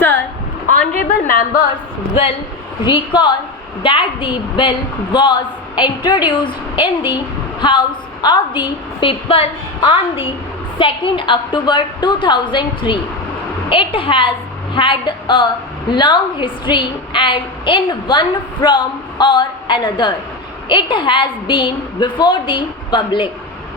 Sir, honorable members will recall that the bill was introduced in the House of the People on the 2nd October 2003. It has had a long history and in one form or another, it has been before the public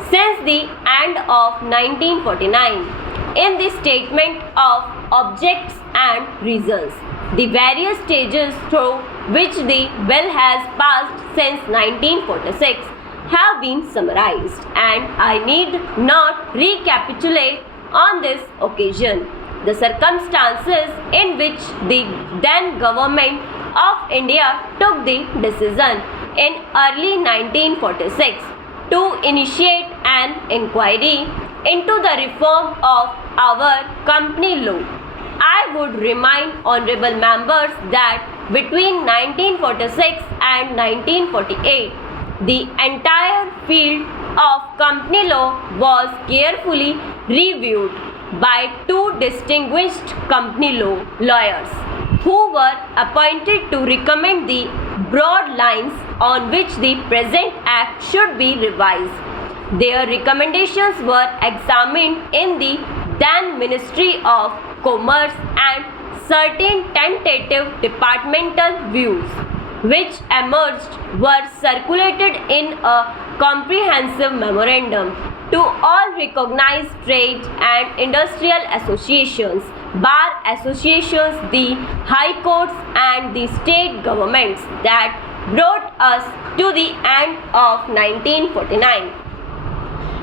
since the end of 1949. In the statement of objects and reasons, the various stages through which the bill has passed since 1946 have been summarized, and I need not recapitulate on this occasion the circumstances in which the then government of India took the decision in early 1946 to initiate an inquiry into the reform of our company law. I would remind honorable members that between 1946 and 1948, the entire field of company law was carefully reviewed by two distinguished company law lawyers who were appointed to recommend the broad lines on which the present act should be revised. Their recommendations were examined in the then Ministry of Commerce, and certain tentative departmental views which emerged were circulated in a comprehensive memorandum to all recognized trade and industrial associations, bar associations, the high courts and the state governments that brought us to the end of 1949.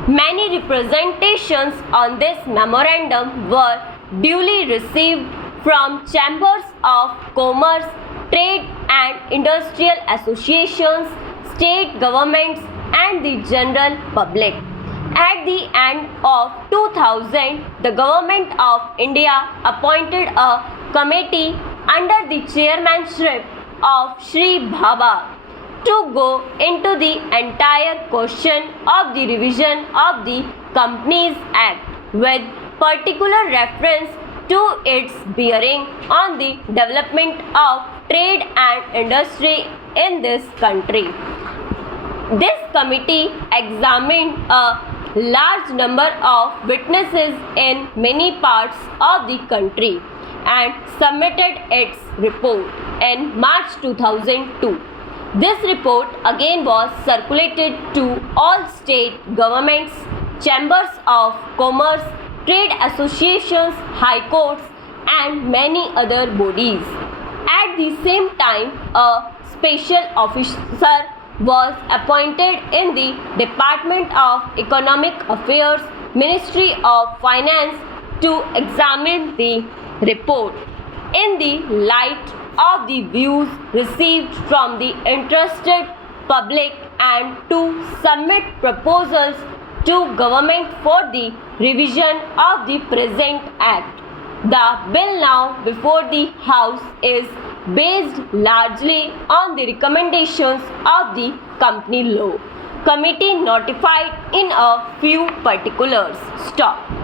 Many representations on this memorandum were duly received from chambers of commerce, trade and industrial associations, state governments and the general public. At the end of 2000, the Government of India appointed a committee under the chairmanship of Shri Bhabha to go into the entire question of the revision of the Companies Act with particular reference to its bearing on the development of trade and industry in this country. This committee examined a large number of witnesses in many parts of the country and submitted its report in March 2002. This report again was circulated to all state governments, chambers of commerce, trade associations, high courts and many other bodies. At the same time, a special officer was appointed in the Department of Economic Affairs, Ministry of Finance to examine the report in the light of the views received from the interested public and to submit proposals to government for the revision of the present act. The bill now before the House is based largely on the recommendations of the company law committee notified in a few particulars. Stop.